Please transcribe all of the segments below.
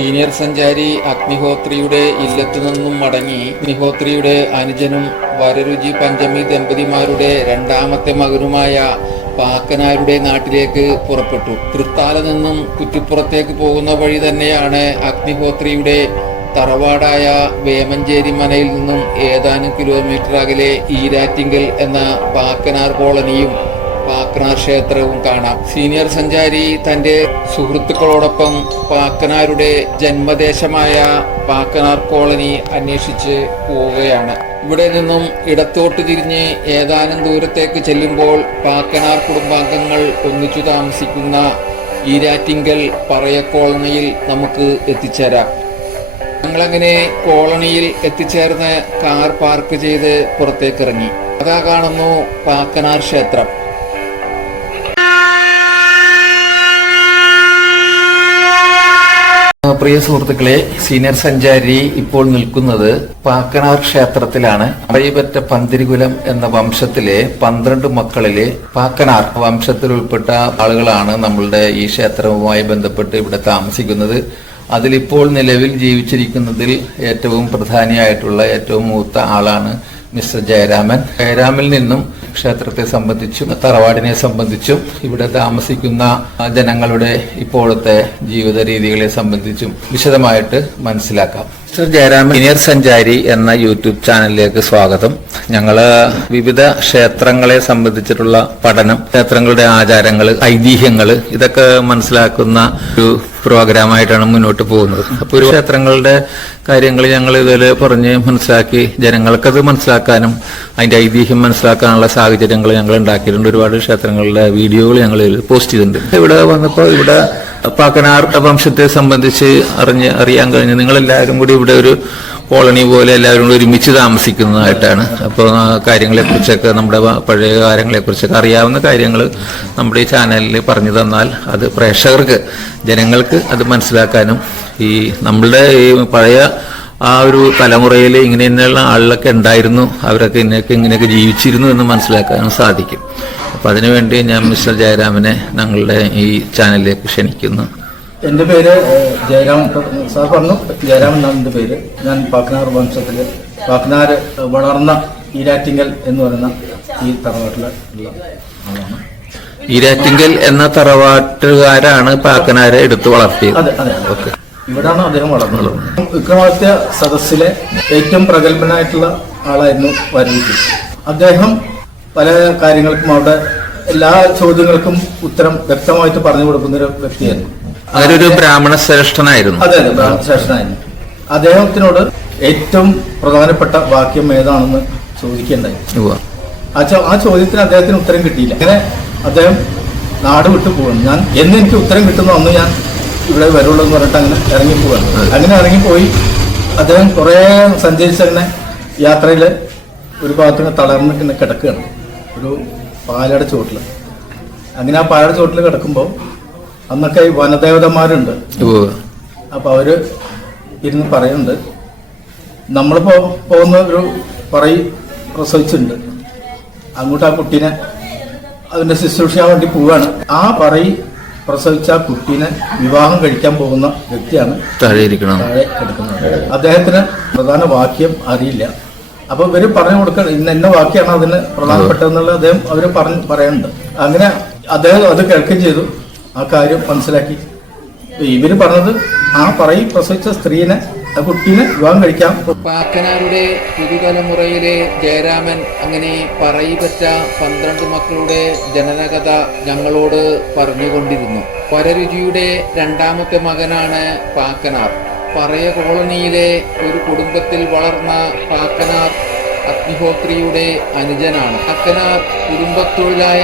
Senior സഞ്ചാരി അഗ്നിഹോത്രിയുടെ ഇല്ലത്തു നിന്നും മടങ്ങി അഗ്നിഹോത്രിയുടെ അനുജനും വരരുചി പഞ്ചമി ദമ്പതിമാരുടെ രണ്ടാമത്തെ മകനുമായ പാക്കനാരുടെ നാട്ടിലേക്ക് പുറപ്പെട്ടു. തൃത്താല നിന്നും കുറ്റിപ്പുറത്തേക്ക് പോകുന്ന വഴി തന്നെയാണ് അഗ്നിഹോത്രിയുടെ തറവാടായ വേമഞ്ചേരി മനയിൽ നിന്നും ഏതാനും കിലോമീറ്റർ അകലെ ഈരാറ്റിങ്കൽ എന്ന പാക്കനാർ കോളനിയും പാക്കനാർ ക്ഷേത്രവും കാണാം. സീനിയർ സഞ്ചാരി തന്റെ സുഹൃത്തുക്കളോടൊപ്പം പാക്കനാരുടെ ജന്മദേശമായ പാക്കനാർ കോളനി അന്വേഷിച്ച് പോവുകയാണ്. ഇവിടെ നിന്നും ഇടത്തോട്ട് തിരിഞ്ഞ് ഏതാനും ദൂരത്തേക്ക് ചെല്ലുമ്പോൾ പാക്കനാർ കുടുംബാംഗങ്ങൾ ഒന്നിച്ചു താമസിക്കുന്ന ഈരാറ്റിങ്കൽ പറയ കോളനിയിൽ നമുക്ക് എത്തിച്ചേരാം. ഞങ്ങളങ്ങനെ കോളനിയിൽ എത്തിച്ചേർന്ന് കാർ പാർക്ക് ചെയ്ത് പുറത്തേക്കിറങ്ങി. അതാ കാണുന്നു പാക്കനാർ ക്ഷേത്രം. പ്രിയ സുഹൃത്തുക്കളെ, സീനിയർ സഞ്ചാരി ഇപ്പോൾ നിൽക്കുന്നത് പാക്കനാർ ക്ഷേത്രത്തിലാണ്. അറിയപ്പെട്ട പന്തിരികുലം എന്ന വംശത്തിലെ 12 മക്കളിലെ പാക്കനാർ വംശത്തിൽ ഉൾപ്പെട്ട ആളുകളാണ് നമ്മളുടെ ഈ ക്ഷേത്രവുമായി ബന്ധപ്പെട്ട് ഇവിടെ താമസിക്കുന്നത്. അതിലിപ്പോൾ നിലവിൽ ജീവിച്ചിരിക്കുന്നതിൽ ഏറ്റവും പ്രധാനിയായിട്ടുള്ള ഏറ്റവും മൂത്ത ആളാണ് മിസ്റ്റർ ജയരാമൻ. ജയരാമിൽ നിന്നും ക്ഷേത്രത്തെ സംബന്ധിച്ചും തറവാടിനെ സംബന്ധിച്ചും ഇവിടെ താമസിക്കുന്ന ജനങ്ങളുടെ ഇപ്പോഴത്തെ ജീവിത രീതികളെ സംബന്ധിച്ചും വിശദമായിട്ട് മനസ്സിലാക്കാം. മിസ്റ്റർ ജയരാമൻ സീനിയർ സഞ്ചാരി എന്ന യൂട്യൂബ് ചാനലിലേക്ക് സ്വാഗതം. ഞങ്ങള് വിവിധ ക്ഷേത്രങ്ങളെ സംബന്ധിച്ചിട്ടുള്ള പഠനം, ക്ഷേത്രങ്ങളുടെ ആചാരങ്ങൾ, ഐതിഹ്യങ്ങൾ ഇതൊക്കെ മനസ്സിലാക്കുന്ന ഒരു പ്രോഗ്രാമായിട്ടാണ് മുന്നോട്ട് പോകുന്നത്. അപ്പോൾ ഒരു ക്ഷേത്രങ്ങളുടെ കാര്യങ്ങൾ ഞങ്ങൾ ഇതിൽ പറഞ്ഞ് മനസ്സിലാക്കി ജനങ്ങൾക്കത് മനസ്സിലാക്കാനും അതിന്റെ ഐതിഹ്യം മനസ്സിലാക്കാനുള്ള സാഹചര്യങ്ങൾ ഞങ്ങൾ ഉണ്ടാക്കിയിട്ടുണ്ട്. ഒരുപാട് ക്ഷേത്രങ്ങളുടെ വീഡിയോകൾ ഞങ്ങൾ പോസ്റ്റ് ചെയ്തിട്ടുണ്ട്. ഇവിടെ വന്നപ്പോൾ ഇവിടെ പാക്കനാർ വംശത്തെ സംബന്ധിച്ച് അറിയാൻ കഴിഞ്ഞു. നിങ്ങളെല്ലാവരും കൂടി ഇവിടെ ഒരു കോളനി പോലെ എല്ലാവരും കൂടി ഒരുമിച്ച് താമസിക്കുന്നതായിട്ടാണ്. അപ്പോൾ കാര്യങ്ങളെക്കുറിച്ചൊക്കെ, നമ്മുടെ പഴയ കാര്യങ്ങളെക്കുറിച്ചൊക്കെ അറിയാവുന്ന കാര്യങ്ങൾ നമ്മുടെ ഈ ചാനലിൽ പറഞ്ഞു തന്നാൽ അത് പ്രേക്ഷകർക്ക്, ജനങ്ങൾക്ക് അത് മനസ്സിലാക്കാനും ഈ നമ്മളുടെ ഈ പഴയ ആ ഒരു തലമുറയിൽ ഇങ്ങനെയുള്ള ആളുകളൊക്കെ ഉണ്ടായിരുന്നു, അവരൊക്കെ ഇങ്ങനെയൊക്കെ ജീവിച്ചിരുന്നു എന്ന് മനസ്സിലാക്കാനും സാധിക്കും. അപ്പം അതിനുവേണ്ടി ഞാൻ മിസ്റ്റർ ജയരാമനെ ഞങ്ങളുടെ ഈ ചാനലിലേക്ക് ക്ഷണിക്കുന്നു. എൻ്റെ പേര് ജയരാമൻ. സാർ പറഞ്ഞു, ജയരാമൻ എന്നാണ് എൻ്റെ പേര്. ഞാൻ പാക്കനാർ വംശത്തിൽ പാക്കനാർ വളർന്ന ഈരാറ്റിങ്കൽ എന്ന് പറയുന്ന ഈ തറവാട്ടിലുള്ള ആളാണ്. ഈരാറ്റിങ്കൽ എന്ന തറവാട്ടുകാരാണ് പാക്കനാരെ എടുത്തു വളർത്തിയത്. അതെ അതെ, ഓക്കെ. ഇവിടാണ് അദ്ദേഹം വളർന്നത്. വിക്രമാദിത്യ സദസ്സിലെ ഏറ്റവും പ്രഗത്ഭനായിട്ടുള്ള ആളായിരുന്നു വരരുചി. അദ്ദേഹം പല കാര്യങ്ങൾക്കും അവിടെ എല്ലാ ചോദ്യങ്ങൾക്കും ഉത്തരം വ്യക്തമായിട്ട് പറഞ്ഞു കൊടുക്കുന്ന ഒരു വ്യക്തിയായിരുന്നു. അവരൊരു ബ്രാഹ്മണ ശ്രേഷ്ഠനായിരുന്നു. അതെ അതെ, ബ്രാഹ്മണ ശ്രേഷ്ഠനായിരുന്നു. അദ്ദേഹത്തിനോട് ഏറ്റവും പ്രധാനപ്പെട്ട വാക്യം ഏതാണെന്ന് ചോദിക്കേണ്ടായി. ആ ചോദ്യത്തിന് അദ്ദേഹത്തിന് ഉത്തരം കിട്ടിയില്ല. അങ്ങനെ അദ്ദേഹം നാട് വിട്ടു പോവാണ്. ഞാൻ എനിക്ക് ഉത്തരം കിട്ടുന്നു അന്ന് ഞാൻ ഇവിടെ വരുള്ളൂ എന്ന് പറഞ്ഞിട്ട് അങ്ങനെ ഇറങ്ങിപ്പോവാണ്. അങ്ങനെ ഇറങ്ങിപ്പോയി അദ്ദേഹം കുറേ സഞ്ചരിച്ചങ്ങനെ യാത്രയിൽ ഒരു ഭാഗത്ത് തളർന്നിങ്ങനെ കിടക്കുകയാണ് ഒരു പാലയുടെ ചുവട്ടിൽ. അങ്ങനെ ആ പാലയുടെ ചുവട്ടിൽ കിടക്കുമ്പോൾ അന്നൊക്കെ ഈ വനദേവതന്മാരുണ്ട്. അപ്പൊ അവര് ഇരുന്ന് പറയുന്നുണ്ട്, നമ്മളിപ്പോ പോകുന്ന ഒരു പറയി പ്രസവിച്ചിട്ടുണ്ട്, അങ്ങോട്ട് ആ കുട്ടീനെ അതിന്റെ ശുശ്രൂഷിക്കാൻ വേണ്ടി പോവാണ്. ആ പറയി പ്രസവിച്ച ആ കുട്ടീനെ വിവാഹം കഴിക്കാൻ പോകുന്ന വ്യക്തിയാണ് താഴെ കിടക്കുന്നത്. അദ്ദേഹത്തിന് പ്രധാന വാക്യം അറിയില്ല. അപ്പൊ ഇവര് പറഞ്ഞു കൊടുക്കണം, ഇന്ന വാക്യാണ് അതിന് പ്രധാനപ്പെട്ടതെന്നുള്ള അദ്ദേഹം അവര് പറയുന്നുണ്ട്. അങ്ങനെ അദ്ദേഹം അത് കേൾക്കുകയും ചെയ്തു. ആ കാര്യം മനസ്സിലാക്കി ഇവര് പറഞ്ഞത് ആ പറയി പ്രസവിച്ച സ്ത്രീനെ, ആ കുട്ടീനെ വിവാഹം കഴിക്കാം. പാക്കനാരുടെ പുതുതലമുറയിലെ ജയരാമൻ അങ്ങനെ പറയിപ്പറ്റ 12 മക്കളുടെ ജനനകഥ ഞങ്ങളോട് പറഞ്ഞുകൊണ്ടിരുന്നു. വരരുചിയുടെ രണ്ടാമത്തെ മകനാണ് പാക്കനാർ. പറയ കോളനിയിലെ ഒരു കുടുംബത്തിൽ വളർന്ന പാക്കനാർ അഗ്നിഹോത്രിയുടെ അനുജനാണ്. പാക്കനാർ കുടുംബത്തൊഴിലായ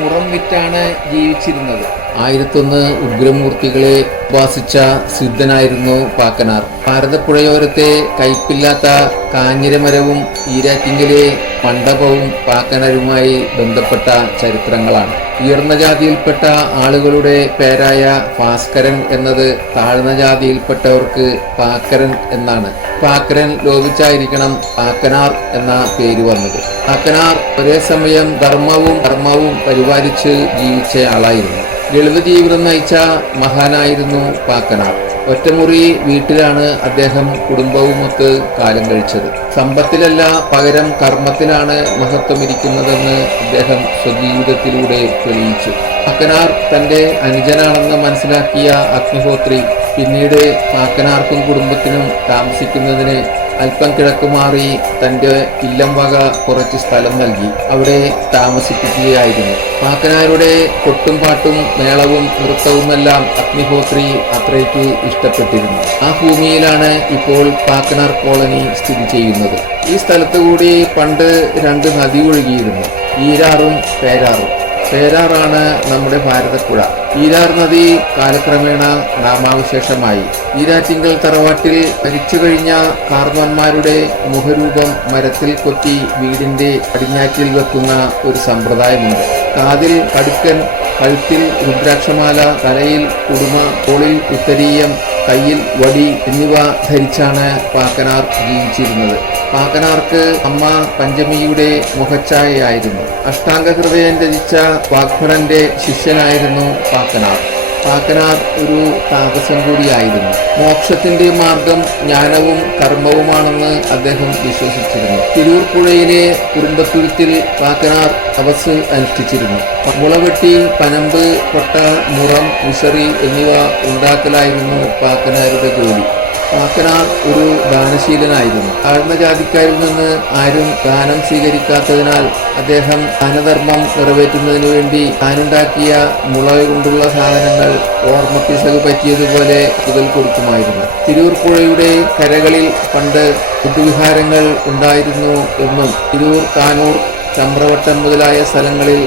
മുറം വിറ്റാണ് ജീവിച്ചിരുന്നത്. 1001 ഉഗ്രമൂർത്തികളെ ഉപാസിച്ച സിദ്ധനായിരുന്നു പാക്കനാർ. ഭാരതപ്പുഴയോരത്തെ കയ്പില്ലാത്ത കാഞ്ഞിരമരവും ഈരാറ്റിങ്കലെ മണ്ഡപവും പാക്കനാരുമായി ബന്ധപ്പെട്ട ചരിത്രങ്ങളാണ്. ഉയർന്ന ജാതിയിൽപ്പെട്ട ആളുകളുടെ പേരായ ഭാസ്കരൻ എന്നത് താഴ്ന്ന ജാതിയിൽപ്പെട്ടവർക്ക് പാക്കരൻ എന്നാണ്. പാക്കരൻ ലോപിച്ചായിരിക്കണം പാക്കനാർ എന്ന പേര് വന്നത്. പാക്കനാർ ഒരേ സമയം ധർമ്മവും പരിപാലിച്ച് ജീവിച്ച ആളായിരുന്നു. ലളിത ജീവിതം നയിച്ച മഹാനായിരുന്നു പാക്കനാർ. ഒറ്റമുറി വീട്ടിലാണ് അദ്ദേഹം കുടുംബവുമൊത്ത് കാലം കഴിച്ചത്. സമ്പത്തിലല്ല, പകരം കർമ്മത്തിലാണ് മഹത്വം ഇരിക്കുന്നതെന്ന് അദ്ദേഹം സ്വജീവിതത്തിലൂടെ തെളിയിച്ചു. കാക്കനാർ തന്റെ അനുജനാണെന്ന് മനസ്സിലാക്കിയ അഗ്നിഹോത്രി പിന്നീട് കാക്കനാർക്കും കുടുംബത്തിനും താമസിക്കുന്നതിന് അല്പം കിഴക്കുമാറി തന്റെ ഇല്ലം വക കുറച്ച് സ്ഥലം നൽകി അവിടെ താമസിപ്പിക്കുകയായിരുന്നു. കാക്കനാരുടെ കൊട്ടും പാട്ടും മേളവും നൃത്തവുമെല്ലാം അഗ്നിഹോത്രി അത്രയ്ക്ക് ഇഷ്ടപ്പെട്ടിരുന്നു. ആ ഭൂമിയിലാണ് ഇപ്പോൾ കാക്കനാർ കോളനി സ്ഥിതി ചെയ്യുന്നത്. ഈ സ്ഥലത്തുകൂടി പണ്ട് 2 നദി ഒഴുകിയിരുന്നു, ഈരാറും പേരാറും. പേരാറാണ് നമ്മുടെ ഭാരതപ്പുഴ. ഈരാർ നദി കാലക്രമേണ നാമാവശേഷമായി. ഈരാറ്റിങ്കൽ തറവാട്ടിൽ മരിച്ചു കഴിഞ്ഞ കാർന്നന്മാരുടെ മുഖരൂപം മരത്തിൽ കൊത്തി വീടിന്റെ പടിഞ്ഞാറ്റിൽ വെക്കുന്ന ഒരു സമ്പ്രദായമുണ്ട്. കാതിൽ കടുക്കൻ, കഴുത്തിൽ രുദ്രാക്ഷമാല, തലയിൽ കുടുമ, തോളിൽ ഉത്തരീയം, കയ്യിൽ വടി എന്നിവ ധരിച്ചാണ് കാക്കനാർ ജീവിച്ചിരുന്നത്. കാക്കനാർക്ക് അമ്മ പഞ്ചമിയുടെ മുഖച്ഛായയായിരുന്നു. അഷ്ടാംഗ ഹൃദയം രചിച്ച വാഗ്ഭടന്റെ ശിഷ്യനായിരുന്നു കാക്കനാർ. കാക്കനാർ ഒരു താപസം കൂടിയായിരുന്നു. മോക്ഷത്തിന്റെ മാർഗം ജ്ഞാനവും കർമ്മവുമാണെന്ന് അദ്ദേഹം വിശ്വസിച്ചിരുന്നു. തിരൂർ പുഴയിലെ കുറുമ്പത്തുരുത്തിൽ കാക്കനാർ തപസ് അനുഷ്ഠിച്ചിരുന്നു. മുളവെട്ടി, പനമ്പ്, കൊട്ട, മുറം, വിശറി എന്നിവ ഉണ്ടാക്കലായിരുന്നു കാക്കനാരുടെ ജോലി. കാക്കനാർ ഒരു ദാനശീലനായിരുന്നു. താഴ്ന്ന ജാതിക്കാരിൽ നിന്ന് ആരും ദാനം സ്വീകരിക്കാത്തതിനാൽ അദ്ദേഹം ദാനധർമ്മം നിറവേറ്റുന്നതിനു വേണ്ടി താനുണ്ടാക്കിയ മുള കൊണ്ടുള്ള സാധനങ്ങൾ ഓർമ്മപ്പിശക് പറ്റിയതുപോലെ മുതൽ കൊടുക്കുമായിരുന്നു. തിരൂർ പുഴയുടെ കരകളിൽ പണ്ട് ബുദ്ധവിഹാരങ്ങൾ ഉണ്ടായിരുന്നു എന്നും തിരൂർ, താനൂർ, ചമ്രവട്ടം മുതലായ സ്ഥലങ്ങളിൽ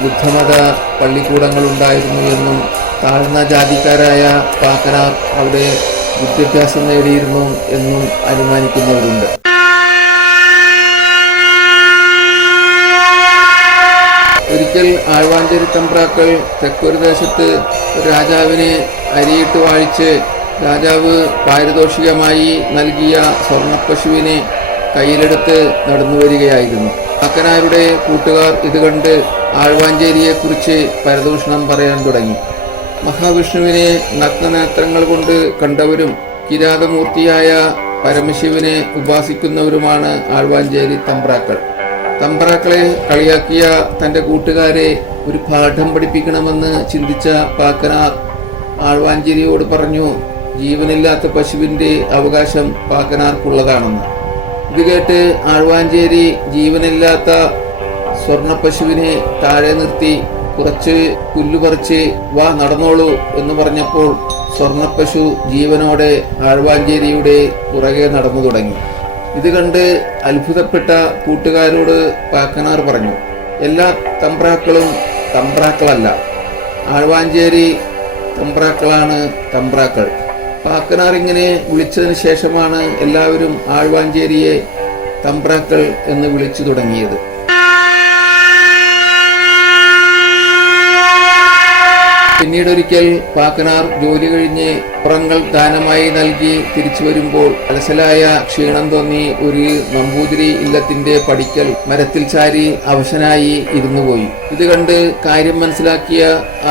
ബുദ്ധമത പള്ളിക്കൂടങ്ങൾ ഉണ്ടായിരുന്നു എന്നും താഴ്ന്ന ജാതിക്കാരായ കാക്കനാർ അവിടെ വിദ്യാഭ്യാസം നേടിയിരുന്നു എന്നും അനുമാനിക്കുന്നവരുണ്ട്. ഒരിക്കൽ ആഴ്വാഞ്ചേരി തമ്പ്രാക്കൾ തെക്കൊരു ദേശത്ത് രാജാവിനെ അരിയിട്ട് വാഴിച്ച് രാജാവ് പാരിതോഷികമായി നൽകിയ സ്വർണപ്പശുവിനെ കയ്യിലെടുത്ത് നടന്നു വരികയായിരുന്നു. കാക്കനാരുടെ കൂട്ടുകാർ ഇത് കണ്ട് ആഴ്വാഞ്ചേരിയെക്കുറിച്ച് പരദൂഷണം പറയാൻ തുടങ്ങി. മഹാവിഷ്ണുവിനെ നഗ്നനേത്രങ്ങൾ കൊണ്ട് കണ്ടവരും കിരാതമൂർത്തിയായ പരമശിവനെ ഉപാസിക്കുന്നവരുമാണ് ആഴ്വാഞ്ചേരി തമ്പ്രാക്കൾ. തമ്പ്രാക്കളെ കളിയാക്കിയ തന്റെ കൂട്ടുകാരെ ഒരു പാഠം പഠിപ്പിക്കണമെന്ന് ചിന്തിച്ച കാക്കനാർ ആഴ്വാഞ്ചേരിയോട് പറഞ്ഞു, ജീവനില്ലാത്ത പശുവിന്റെ അവകാശം കാക്കനാർക്കുള്ളതാണെന്ന്. ഇത് കേട്ട് ആഴ്വാഞ്ചേരി ജീവനില്ലാത്ത സ്വർണപ്പശുവിനെ താഴെ നിർത്തി കുറച്ച് പുല്ലുപറിച്ച് വാ നടന്നോളൂ എന്ന് പറഞ്ഞപ്പോൾ സ്വർണപ്പശു ജീവനോടെ ആഴ്വാഞ്ചേരിയുടെ പുറകെ നടന്നു തുടങ്ങി. ഇത് കണ്ട് അത്ഭുതപ്പെട്ട കൂട്ടുകാരോട് കാക്കനാർ പറഞ്ഞു, എല്ലാ തമ്പ്രാക്കളും തമ്പ്രാക്കളല്ല, ആഴ്വാഞ്ചേരി തമ്പ്രാക്കളാണ് തമ്പ്രാക്കൾ. കാക്കനാർ ഇങ്ങനെ വിളിച്ചതിന് ശേഷമാണ് എല്ലാവരും ആഴ്വാഞ്ചേരിയെ തമ്പ്രാക്കൾ എന്ന് വിളിച്ചു തുടങ്ങിയത്. പിന്നീടൊരിക്കൽ കാക്കനാർ ജോലി കഴിഞ്ഞ് പുറങ്ങൾ ദാനമായി നൽകി തിരിച്ചു വരുമ്പോൾ അലസലായ ക്ഷീണം തോന്നി ഒരു നമ്പൂതിരി ഇല്ലത്തിന്റെ പടിക്കൽ മരത്തിൽ ചാരി അവശനായി ഇരുന്നുപോയി. ഇത് കണ്ട് കാര്യം മനസ്സിലാക്കിയ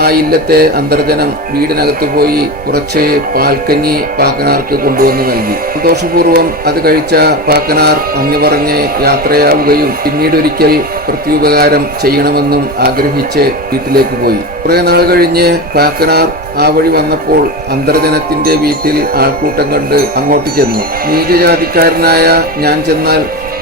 ആ ഇല്ലത്തെ അന്തർജനം വീടിനകത്ത് പോയി കുറച്ച് പാൽക്കഞ്ഞി കാക്കനാർക്ക് കൊണ്ടുവന്ന് നൽകി. സന്തോഷപൂർവ്വം അത് കഴിച്ച കാക്കനാർ നന്ദി പറഞ്ഞ് യാത്രയാവുകയും പിന്നീടൊരിക്കൽ പ്രത്യുപകാരം ചെയ്യണമെന്നും ആഗ്രഹിച്ച് വീട്ടിലേക്ക് പോയി. കുറെ നാൾ കഴിഞ്ഞ് കാക്കനാർ ആ വഴി വന്നപ്പോൾ അന്തർജനത്തിന്റെ വീട്ടിൽ ആൾക്കൂട്ടം കണ്ട് അങ്ങോട്ട് ചെന്നു. നീചജാതിക്കാരനായ ഞാൻ ചെന്നാൽ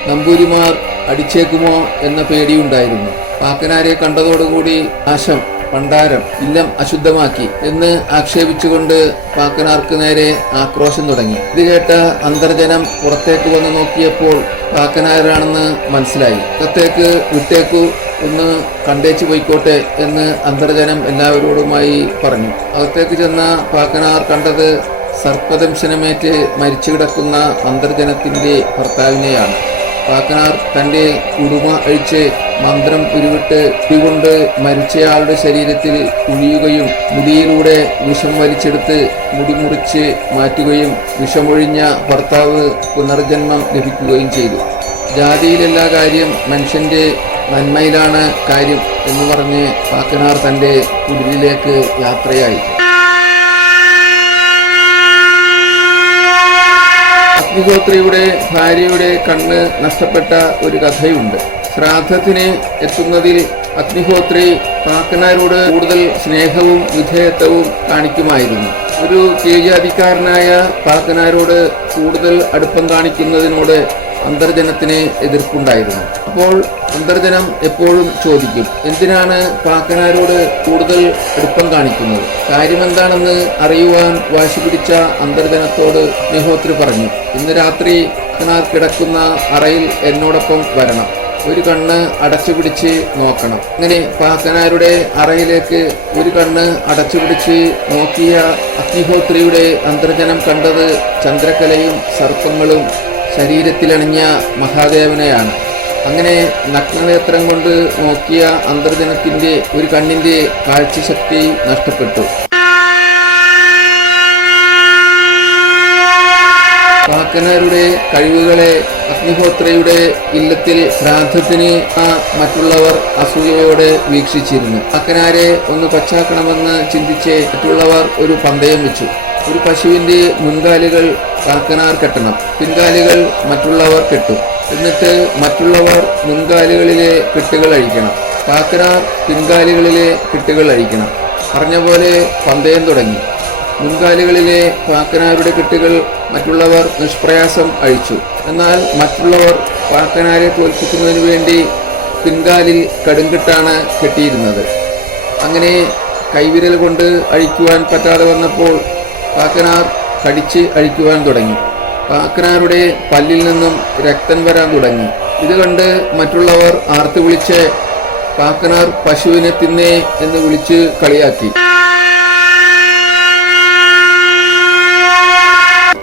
നമ്പൂരിമാർ അടിച്ചേക്കുമോ എന്ന പേടിയുണ്ടായിരുന്നു. കാക്കനാരെ കണ്ടതോടുകൂടി നാശം, പണ്ടാരം, ഇല്ലം അശുദ്ധമാക്കി എന്ന് ആക്ഷേപിച്ചുകൊണ്ട് കാക്കനാർക്ക് നേരെ ആക്രോശം തുടങ്ങി. ഇത് കേട്ട അന്തർജനം പുറത്തേക്ക് വന്ന് നോക്കിയപ്പോൾ കാക്കനാരാണെന്ന് മനസ്സിലായി. അകത്തേക്ക് വിട്ടേക്കു, ഒന്ന് കണ്ടേച്ചു പോയിക്കോട്ടെ എന്ന് അന്തർജനം എല്ലാവരോടുമായി പറഞ്ഞു. അകത്തേക്ക് ചെന്ന കാക്കനാർ കണ്ടത് സർപ്പദംശനമേറ്റ് മരിച്ചു കിടക്കുന്ന അന്തർജനത്തിന്റെ ഭർത്താവിനെയാണ്. കാക്കനാർ തന്റെ ഉടുമ അഴിച്ച് മന്ത്രം ഉരുവിട്ട് തീകൊണ്ട് മരിച്ചയാളുടെ ശരീരത്തിൽ കുഴിയുകയും മുടിയിലൂടെ വിഷം വലിച്ചെടുത്ത് മുടി മുറിച്ച് മാറ്റുകയും വിഷമൊഴിഞ്ഞ ഭർത്താവ് പുനർജന്മം ലഭിക്കുകയും ചെയ്തു. ജാതിയിലെല്ലാ കാര്യം മനുഷ്യന്റെ നന്മയിലാണ് കാര്യം എന്ന് പറഞ്ഞ് കാക്കനാർ തന്റെ കുടിലിലേക്ക് യാത്രയായി. അഗ്നിഹോത്രിയുടെ ഭാര്യയുടെ കണ്ണ് നഷ്ടപ്പെട്ട ഒരു കഥയുണ്ട്. ശ്രാദ്ധത്തിന് എത്തുന്നതിൽ അഗ്നിഹോത്രി പാക്കനാരോട് കൂടുതൽ സ്നേഹവും വിധേയത്വവും കാണിക്കുമായിരുന്നു. ഒരു കീഴ്ജാതിക്കാരനായ പാക്കനാരോട് കൂടുതൽ അടുപ്പം കാണിക്കുന്നതിനോട് അന്തർജനത്തിന് എതിർപ്പുണ്ടായിരുന്നു. അപ്പോൾ അന്തർജനം എപ്പോഴും ചോദിക്കും, എന്തിനാണ് പാക്കനാരോട് കൂടുതൽ അടുപ്പം കാണിക്കുന്നത്? കാര്യമെന്താണെന്ന് അറിയുവാൻ വാശി പിടിച്ച അന്തർജനത്തോട് അഗ്നിഹോത്രി പറഞ്ഞു, ഇന്ന് രാത്രി പാക്കനാർ കിടക്കുന്ന അറയിൽ എന്നോടൊപ്പം വരണം. ഒരു കണ്ണ് അടച്ചുപിടിച്ച് നോക്കണം. അങ്ങനെ പാക്കനാരുടെ അറയിലേക്ക് ഒരു കണ്ണ് അടച്ചുപിടിച്ച് നോക്കിയ അഗ്നിഹോത്രിയുടെ അന്തർജനം കണ്ടത് ചന്ദ്രക്കലയും സർപ്പങ്ങളും ശരീരത്തിലണിഞ്ഞ മഹാദേവനെയാണ്. അങ്ങനെ നഗ്നനേത്രം കൊണ്ട് നോക്കിയ അന്തർജനത്തിന്റെ ഒരു കണ്ണിന്റെ കാഴ്ചശക്തി നഷ്ടപ്പെട്ടു. പാക്കനാരുടെ കഴിവുകളെ അഗ്നിഹോത്രയുടെ ഇല്ലത്തിൽ ശ്രാദ്ധത്തിന് മറ്റുള്ളവർ അസൂയയോടെ വീക്ഷിച്ചിരുന്നു. പാക്കനാരെ ഒന്ന് പച്ചാക്കണമെന്ന് ചിന്തിച്ച് മറ്റുള്ളവർ ഒരു പന്തയം വെച്ചു. ഒരു പശുവിന്റെ മുൻകാലുകൾ പാക്കനാർ കെട്ടണം, പിൻകാലുകൾ മറ്റുള്ളവർ കെട്ടും. എന്നിട്ട് മറ്റുള്ളവർ മുൻകാലുകളിലെ കെട്ടുകൾ അഴിക്കണം, പാക്കനാർ പിൻകാലുകളിലെ കെട്ടുകൾ അഴിക്കണം. പറഞ്ഞ പോലെ പന്തയം തുടങ്ങി. മുൻകാലുകളിലെ പാക്കനാരുടെ കെട്ടുകൾ മറ്റുള്ളവർ നിഷ്പ്രയാസം അഴിച്ചു. എന്നാൽ മറ്റുള്ളവർ പാക്കനാരെ തോൽപ്പിക്കുന്നതിന് വേണ്ടി പിൻകാലിൽ കടുങ്കെട്ടാണ് കെട്ടിയിരുന്നത്. അങ്ങനെ കൈവിരൽ കൊണ്ട് അഴിക്കുവാൻ പറ്റാതെ വന്നപ്പോൾ പാക്കനാർ കടിച്ച് അഴിക്കുവാൻ തുടങ്ങി. പാക്കനാരുടെ പല്ലിൽ നിന്നും രക്തം വരാൻ തുടങ്ങി. ഇത് കണ്ട് മറ്റുള്ളവർ ആർത്തു വിളിച്ച് പാക്കനാർ പശുവിനെ തിന്നേ എന്ന് വിളിച്ച് കളിയാക്കി.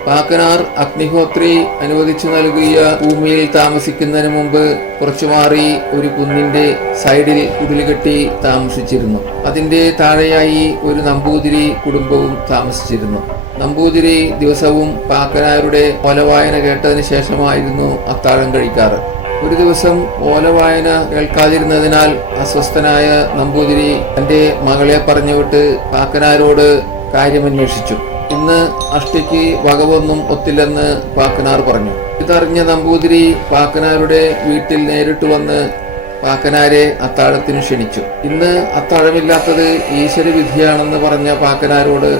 പാക്കനാർ അഗ്നിഹോത്രി അനുവദിച്ചു നൽകിയ ഭൂമിയിൽ താമസിക്കുന്നതിന് മുമ്പ് കുറച്ചു മാറി ഒരു കുന്നിന്റെ സൈഡിൽ കുടിൽ കെട്ടി താമസിച്ചിരുന്നു. അതിന്റെ താഴെയായി ഒരു നമ്പൂതിരി കുടുംബവും താമസിച്ചിരുന്നു. നമ്പൂതിരി ദിവസവും പാക്കനാരുടെ ഓലവായന കേട്ടതിന് ശേഷമായിരുന്നു അത്താഴം കഴിക്കാറ്. ഒരു ദിവസം ഓലവായന കേൾക്കാതിരുന്നതിനാൽ അസ്വസ്ഥനായ നമ്പൂതിരി തന്റെ മകളെ പറഞ്ഞുവിട്ട് പാക്കനാരോട് കാര്യമന്വേഷിച്ചു. ഇന്ന് അഷ്ടിക്ക് വകവൊന്നും ഒത്തില്ലെന്ന് പാക്കനാർ പറഞ്ഞു. ഇതറിഞ്ഞ നമ്പൂതിരി പാക്കനാരുടെ വീട്ടിൽ നേരിട്ട് വന്ന് പാക്കനാരെ അത്താഴത്തിന് ക്ഷണിച്ചു. ഇന്ന് അത്താഴമില്ലാത്തത് ഈശ്വരവിധിയാണെന്ന് പറഞ്ഞ പാക്കനാരോട്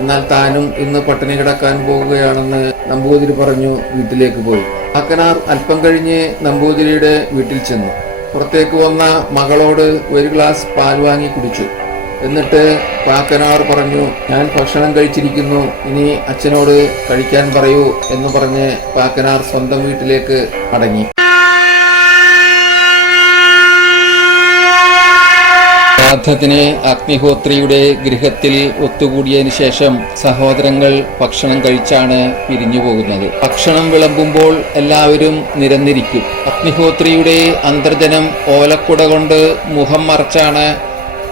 എന്നാൽ താനും ഇന്ന് പട്ടിണി കിടക്കാൻ പോകുകയാണെന്ന് നമ്പൂതിരി പറഞ്ഞു വീട്ടിലേക്ക് പോയി. പാക്കനാർ അല്പം കഴിഞ്ഞ് നമ്പൂതിരിയുടെ വീട്ടിൽ ചെന്നു. പുറത്തേക്ക് വന്ന മകളോട് ഒരു ഗ്ലാസ് പാൽ വാങ്ങി കുടിച്ചു. എന്നിട്ട് പാക്കനാർ പറഞ്ഞു, ഞാൻ ഭക്ഷണം കഴിച്ചിരിക്കുന്നു, ഇനി അച്ഛനോട് കഴിക്കാൻ പറയൂ എന്ന് പറഞ്ഞ് പാക്കനാർ സ്വന്തം വീട്ടിലേക്ക് മടങ്ങി. ശ്രാദ്ധത്തിന് അഗ്നിഹോത്രിയുടെ ഗൃഹത്തിൽ ഒത്തുകൂടിയതിനു ശേഷം സഹോദരങ്ങൾ ഭക്ഷണം കഴിച്ചാണ് പിരിഞ്ഞു പോകുന്നത്. ഭക്ഷണം വിളമ്പുമ്പോൾ എല്ലാവരും നിരന്നിരിക്കും. അഗ്നിഹോത്രിയുടെ അന്തർജനം ഓലക്കുട കൊണ്ട് മുഖം മറച്ചാണ്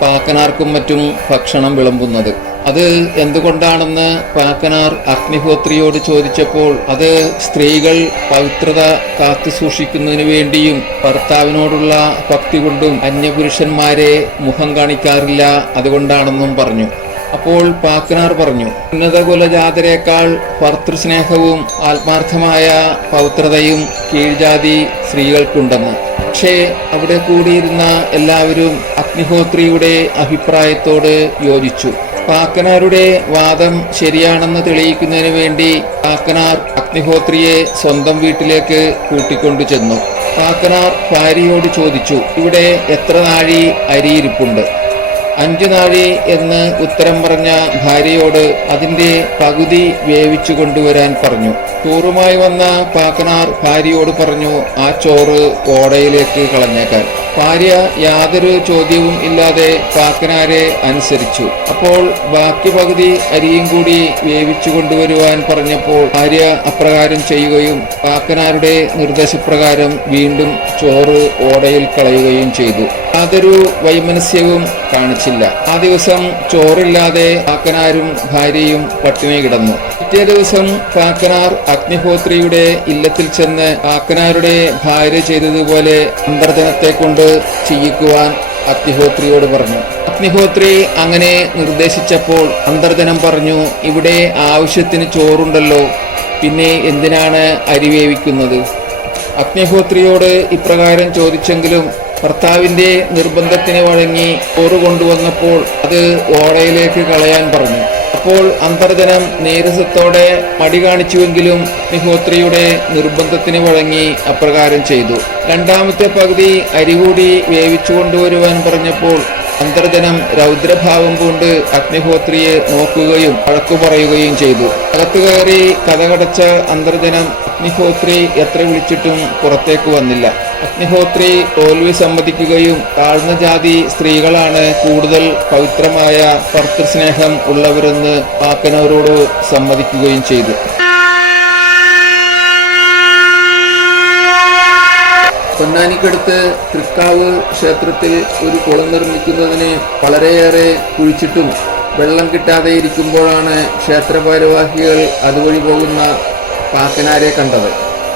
പാക്കനാർക്കും മറ്റും ഭക്ഷണം വിളമ്പുന്നത്. അത് എന്തുകൊണ്ടാണെന്ന് പാക്കനാർ അഗ്നിഹോത്രിയോട് ചോദിച്ചപ്പോൾ അത് സ്ത്രീകൾ പവിത്രത കാത്തു സൂക്ഷിക്കുന്നതിനു വേണ്ടിയും ഭർത്താവിനോടുള്ള ഭക്തി കൊണ്ടും അന്യപുരുഷന്മാരെ മുഖം കാണിക്കാറില്ല, അതുകൊണ്ടാണെന്നും പറഞ്ഞു. അപ്പോൾ പാക്കനാർ പറഞ്ഞു, ഉന്നത കുലജാതരേക്കാൾ ഭർത്തൃസ്നേഹവും ആത്മാർത്ഥമായ പവിത്രതയും കീഴ്ജാതി സ്ത്രീകൾക്കുണ്ടെന്ന്. പക്ഷേ അവിടെ കൂടിയിരുന്ന എല്ലാവരും അഗ്നിഹോത്രിയുടെ അഭിപ്രായത്തോട് യോജിച്ചു. പാക്കനാരുടെ വാദം ശരിയാണെന്ന് തെളിയിക്കുന്നതിന് വേണ്ടി പാക്കനാർ അഗ്നിഹോത്രിയെ സ്വന്തം വീട്ടിലേക്ക് കൂട്ടിക്കൊണ്ടു ചെന്നു. പാക്കനാർ ഭാര്യയോട് ചോദിച്ചു, ഇവിടെ എത്ര നാഴി അരിയിരിപ്പുണ്ട്? 5 നാഴി എന്ന് ഉത്തരം പറഞ്ഞ ഭാര്യയോട് അതിന്റെ പകുതി വേവിച്ചു കൊണ്ടുവരാൻ പറഞ്ഞു. ചോറുമായി വന്ന പാക്കനാർ ഭാര്യയോട് പറഞ്ഞു, ആ ചോറ് ഓടയിലേക്ക് കളഞ്ഞേക്കാൻ. ഭാര്യ യാതൊരു ചോദ്യവും ഇല്ലാതെ പാക്കനാരെ അനുസരിച്ചു. അപ്പോൾ ബാക്കി പകുതി അരിയും കൂടി വേവിച്ചു കൊണ്ടുവരുവാൻ പറഞ്ഞപ്പോൾ ഭാര്യ അപ്രകാരം ചെയ്യുകയും പാക്കനാരുടെ നിർദ്ദേശപ്രകാരം വീണ്ടും ചോറ് ഓടയിൽ കളയുകയും ചെയ്തു. യാതൊരു വൈമനസ്യവും കാണിച്ചില്ല. ആ ദിവസം ചോറില്ലാതെ പാക്കനാരും ഭാര്യയും പട്ടിണി കിടന്നു. പിറ്റേ ദിവസം പാക്കനാർ അഗ്നിഹോത്രിയുടെ ഇല്ലത്തിൽ ചെന്ന് പാക്കനാരുടെ ഭാര്യ ചെയ്തതുപോലെ അന്തർജനത്തെ കൊണ്ട് ചെയ്യിക്കുവാൻ അഗ്നിഹോത്രിയോട് പറഞ്ഞു. അഗ്നിഹോത്രി അങ്ങനെ നിർദ്ദേശിച്ചപ്പോൾ അന്തർജനം പറഞ്ഞു, ഇവിടെ ആവശ്യത്തിന് ചോറുണ്ടല്ലോ, പിന്നെ എന്തിനാണ് അരി വേവിക്കുന്നത്? അഗ്നിഹോത്രിയോട് ഇപ്രകാരം ചോദിച്ചെങ്കിലും ഭർത്താവിന്റെ നിർബന്ധത്തിന് വഴങ്ങി ചോറ് കൊണ്ടുവന്നപ്പോൾ അത് ഓടയിലേക്ക് കളയാൻ പറഞ്ഞു. അപ്പോൾ അന്തർജനം നീരസത്തോടെ മടി കാണിച്ചുവെങ്കിലും അഗ്നിഹോത്രിയുടെ നിർബന്ധത്തിന് വഴങ്ങി അപ്രകാരം ചെയ്തു. രണ്ടാമത്തെ പകുതി അരി കൂടി വേവിച്ചു കൊണ്ടുവരുവാൻ പറഞ്ഞപ്പോൾ അന്തർജനം രൗദ്രഭാവം കൊണ്ട് അഗ്നിഹോത്രിയെ നോക്കുകയും വഴക്കു പറയുകയും ചെയ്തു. അകത്തു കയറി കതകടച്ച അന്തർജനം അഗ്നിഹോത്രി എത്ര വിളിച്ചിട്ടും പുറത്തേക്ക് വന്നില്ല. അഗ്നിഹോത്രി തോൽവി സമ്മതിക്കുകയും താഴ്ന്ന ജാതി സ്ത്രീകളാണ് കൂടുതൽ പവിത്രമായ ഭർത്തൃസ്നേഹം ഉള്ളവരെന്ന് പാക്കനാരോട് സമ്മതിക്കുകയും ചെയ്തു. പൊന്നാനിക്കടുത്ത് തൃക്കാവ് ക്ഷേത്രത്തിൽ ഒരു കുളം നിർമ്മിക്കുന്നതിന് വളരെയേറെ കുഴിച്ചിട്ടും വെള്ളം കിട്ടാതെ ഇരിക്കുമ്പോഴാണ് ക്ഷേത്രഭാരവാഹികൾ അതുവഴി പോകുന്ന പാക്കനാരെ കണ്ടത്.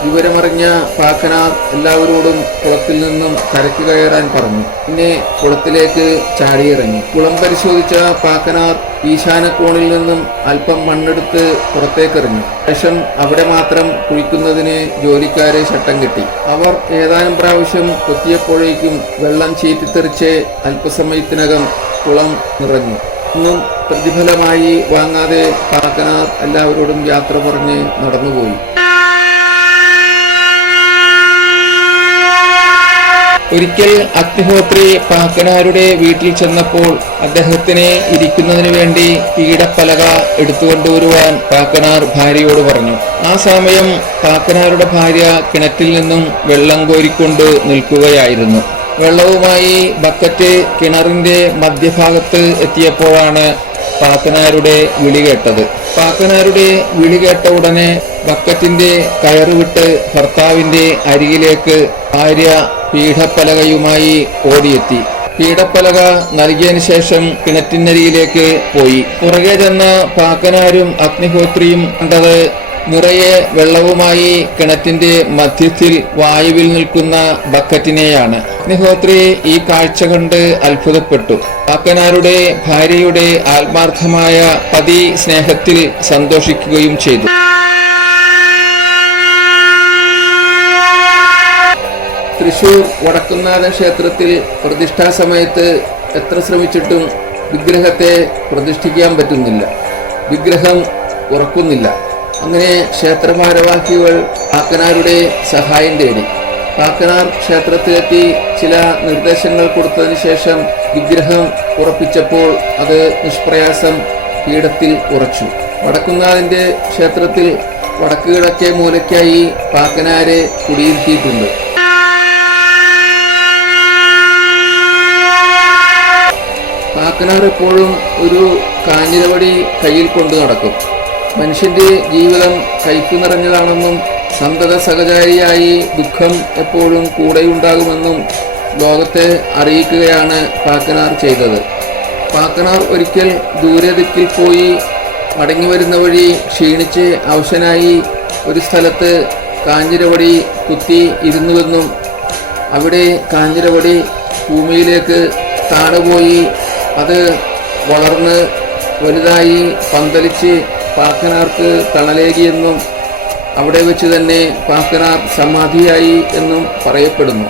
വിവരമറിഞ്ഞ പാക്കനാർ എല്ലാവരോടും കുളത്തിൽ നിന്നും കരയ്ക്ക് കയറാൻ പറഞ്ഞു. പിന്നെ കുളത്തിലേക്ക് ചാടിയിറങ്ങി. കുളം പരിശോധിച്ച പാക്കനാർ ഈശാനക്കോണിൽ നിന്നും അല്പം മണ്ണെടുത്ത് പുറത്തേക്കെറിഞ്ഞു. ശേഷം അവിടെ മാത്രം കുഴിക്കുന്നതിന് ജോലിക്കാരെ ശട്ടം കെട്ടി. അവർ ഏതാനും പ്രാവശ്യം കൊത്തിയപ്പോഴേക്കും വെള്ളം ചീറ്റിത്തെറിച്ച് അല്പസമയത്തിനകം കുളം നിറഞ്ഞു. ഒന്നും പ്രതിഫലമായി വാങ്ങാതെ പാക്കനാർ എല്ലാവരോടും യാത്ര പറഞ്ഞ് നടന്നുപോയി. ഒരിക്കൽ അഗ്നിഹോത്രി പാക്കനാരുടെ വീട്ടിൽ ചെന്നപ്പോൾ അദ്ദേഹത്തിന് ഇരിക്കുന്നതിന് വേണ്ടി പീഠപ്പലക എടുത്തുകൊണ്ടുവരുവാൻ പാക്കനാർ ഭാര്യയോട് പറഞ്ഞു. ആ സമയം പാക്കനാരുടെ ഭാര്യ കിണറ്റിൽ നിന്നും വെള്ളം കോരിക്കൊണ്ട് നിൽക്കുകയായിരുന്നു. വെള്ളവുമായി ബക്കറ്റ് കിണറിന്റെ മധ്യഭാഗത്ത് എത്തിയപ്പോഴാണ് പാക്കനാരുടെ വിളി കേട്ടത്. പാക്കനാരുടെ വിളി കേട്ട ഉടനെ ബക്കറ്റിന്റെ കയറുവിട്ട് ഭർത്താവിന്റെ അരികിലേക്ക് ഭാര്യ പീഠപ്പലകയുമായി ഓടിയെത്തി. പീഠപ്പലക നൽകിയതിനു ശേഷം കിണറ്റിനരിയിലേക്ക് പോയി. പുറകെ ചെന്ന പാക്കനാരും അഗ്നിഹോത്രിയും കണ്ടത് നിറയെ വെള്ളവുമായി കിണറ്റിന്റെ മധ്യത്തിൽ വായുവിൽ നിൽക്കുന്ന ബക്കറ്റിനെയാണ്. അഗ്നിഹോത്രി ഈ കാഴ്ച കണ്ട് അത്ഭുതപ്പെട്ടു. പാക്കനാരുടെ ഭാര്യയുടെ ആത്മാർത്ഥമായ പതി സ്നേഹത്തിൽ സന്തോഷിക്കുകയും ചെയ്തു. തൃശൂർ വടക്കുംനാഥ ക്ഷേത്രത്തിൽ പ്രതിഷ്ഠാ സമയത്ത് എത്ര ശ്രമിച്ചിട്ടും വിഗ്രഹത്തെ പ്രതിഷ്ഠിക്കാൻ പറ്റുന്നില്ല. വിഗ്രഹം ഉറക്കുന്നില്ല. അങ്ങനെ ക്ഷേത്രഭാരവാഹികൾ പാക്കനാരുടെ സഹായം തേടി. പാക്കനാർ ക്ഷേത്രത്തിലെത്തി ചില നിർദ്ദേശങ്ങൾ കൊടുത്തതിന് ശേഷം വിഗ്രഹം ഉറപ്പിച്ചപ്പോൾ അത് നിഷ്പ്രയാസം പീഠത്തിൽ ഉറച്ചു. വടക്കുംനാഥന്റെ ക്ഷേത്രത്തിൽ വടക്ക് കിഴക്കേ മൂലയ്ക്കായി പാക്കനാരെ കുടിയിരുത്തിയിട്ടുണ്ട്. പാക്കനാർ എപ്പോഴും ഒരു കാഞ്ഞിരവടി കയ്യിൽ കൊണ്ടു നടക്കും. മനുഷ്യന്റെ ജീവിതം കയ്പു നിറഞ്ഞതാണെന്നും സന്തത സഹചാരിയായി ദുഃഖം എപ്പോഴും കൂടെയുണ്ടാകുമെന്നും ലോകത്തെ അറിയിക്കുകയാണ് പാക്കനാർ ചെയ്തത്. പാക്കനാർ ഒരിക്കൽ ദൂരദിക്കിൽ പോയി മടങ്ങി വരുന്ന വഴി ക്ഷീണിച്ച് അവശനായി ഒരു സ്ഥലത്ത് കാഞ്ഞിരവടി കുത്തി ഇരുന്നുവെന്നും അവിടെ കാഞ്ഞിരവടി ഭൂമിയിലേക്ക് താണുപോയി അത് വളർന്ന് വലുതായി പന്തലിച്ച് പാക്കനാർക്ക് തണലേകിയെന്നും അവിടെ വെച്ച് തന്നെ പാക്കനാർ സമാധിയായി എന്നും പറയപ്പെടുന്നു.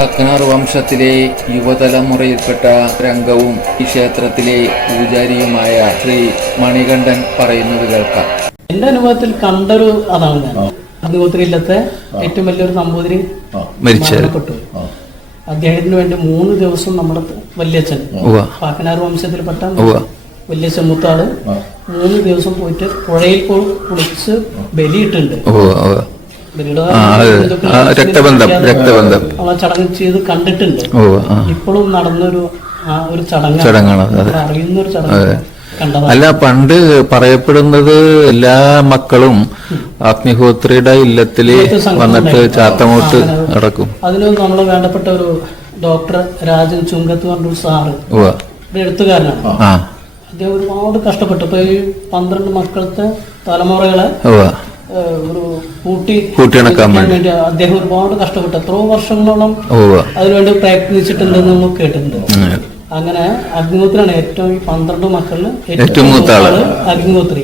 പാക്കനാർ വംശത്തിലെ യുവതലമുറയിൽപ്പെട്ട രംഗവും ഈ ക്ഷേത്രത്തിലെ പൂജാരിയുമായ ശ്രീ മണികണ്ഠൻ പറയുന്നത് കേൾക്കാം. എന്റെ അനുഭവത്തിൽ കണ്ടൊരു അതാണ് ഞാൻ അഗ്നിഹോത്രി ഇല്ലത്തെ ഏറ്റവും വലിയൊരു നമ്പൂതിരി മരണപ്പെട്ടു. അദ്ദേഹത്തിന് വേണ്ടി 3 ദിവസം നമ്മുടെ വല്യച്ഛൻ പാക്കനാർ വംശത്തിൽപ്പെട്ട വല്യച്ഛൻ മൂത്താള് 3 ദിവസം പോയിട്ട് പുഴയിൽ പോയി കുളിച്ച് ബലിയിട്ടുണ്ട്. അവളെ ചടങ്ങ് ചെയ്ത് കണ്ടിട്ടുണ്ട്. ഇപ്പോഴും നടന്നൊരു ഒരു ചടങ്ങാണ്, അറിയുന്നൊരു ചടങ്ങ്. അല്ല, പണ്ട് പറയപ്പെടുന്നത് എല്ലാ മക്കളും അഗ്നിഹോത്രിയുടെ ഇല്ലത്തില് വന്നിട്ട് ചാത്തമൂട്ട് നടക്കും. അതിന് നമ്മള് വേണ്ടപ്പെട്ട ഒരു ഡോക്ടർ രാജൻ ചുങ്കത്ത് പറഞ്ഞൊരു സാറ്, ഒരു എഴുത്തുകാരനാണ്. അദ്ദേഹം ഒരുപാട് കഷ്ടപ്പെട്ടു. ഇപ്പൊ ഈ 12 മക്കളത്തെ തലമുറകളെ ഒരു കൂട്ടി കൂട്ടിയിണക്കാൻ വേണ്ടി അദ്ദേഹം ഒരുപാട് കഷ്ടപ്പെട്ടു. എത്രയോ വർഷങ്ങളോളം അതിനുവേണ്ടി പ്രയത്നിച്ചിട്ടുണ്ടെന്ന് നമ്മൾ കേട്ടിട്ടുണ്ട്. അങ്ങനെ അഗ്നിഹോത്രിയാണ് ഏറ്റവും ഈ 12 മക്കളിൽ ഏറ്റവും മൂത്ത ആള് അഗ്നിഹോത്രി.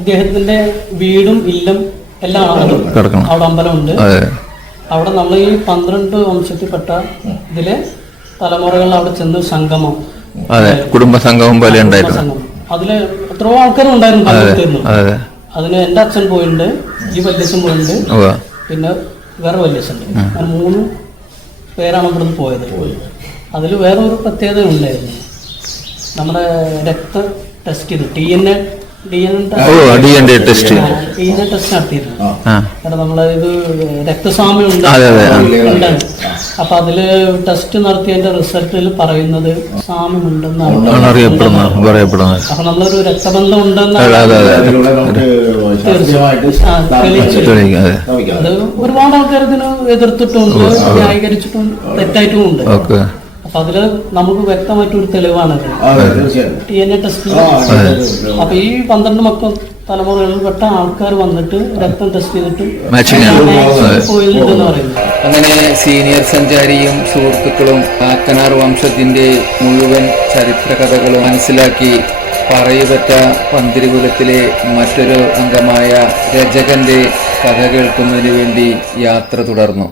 അദ്ദേഹത്തിന്റെ വീടും ഇല്ലും എല്ലാം അവിടെ അമ്പലമുണ്ട്. അവിടെ നമ്മൾ ഈ 12 വംശത്തിൽപ്പെട്ട ഇതിലെ തലമുറകളിൽ അവിടെ ചെന്ന് സംഗമം, കുടുംബ സംഗമം പോലെ ഉണ്ടായിരുന്നു. അതില് എത്രയോ ആൾക്കാരും ഉണ്ടായിരുന്നു. അതിന് എന്റെ അച്ഛൻ പോയിട്ടുണ്ട്, ഈ വല്യച്ഛൻ പോയിട്ടുണ്ട്, പിന്നെ വേറെ വല്യച്ഛൻ. ഞാൻ 3 പേരാണ് ഇവിടുന്ന് പോയത്. അതിൽ വേറെ ഒരു പ്രത്യേകത ഉണ്ടായിരുന്നു. നമ്മുടെ രക്ത ടെസ്റ്റ് ചെയ്തു, DNA ടെസ്റ്റ് നടത്തിയിരുന്നു. കാരണം നമ്മളത് രക്തസ്വാമ്യം ഉണ്ടായിരുന്നു. അപ്പൊ അതില് ടെസ്റ്റ് നടത്തിയതിന്റെ റിസൾട്ടിൽ പറയുന്നത് സാമ്യമുണ്ടെന്നാണ് അറിയപ്പെടുന്നത്. അപ്പൊ നമ്മളൊരു രക്തബന്ധം ഉണ്ടെന്നാണ് അത് ഒരുപാട് ആൾക്കാർ ഇതിന് എതിർത്തിട്ടുണ്ട്, ന്യായീകരിച്ചിട്ടുണ്ട്, തെറ്റായിട്ടുമുണ്ട്. അപ്പൊ അതില് നമുക്ക് വ്യക്തമായിട്ടൊരു തെളിവാണത് DNA ടെസ്റ്റ്. അപ്പൊ ഈ 12 മക്കൾ തലമുറകളിൽ പെട്ട ആൾക്കാർ വന്നിട്ട് രക്തം ടെസ്റ്റ് ചെയ്തിട്ട് പോയിട്ടുണ്ടെന്ന് പറയുന്നു. അങ്ങനെ സീനിയർ സഞ്ചാരിയും സുഹൃത്തുക്കളും കാക്കനാർ വംശത്തിന്റെ മുഴുവൻ ചരിത്ര കഥകളും മനസ്സിലാക്കി പറയിപെറ്റ പന്തിരുകുലത്തിലെ മറ്റൊരു അംഗമായ രചകന്റെ കഥ കേൾക്കുന്നതിന് വേണ്ടി യാത്ര തുടർന്നു.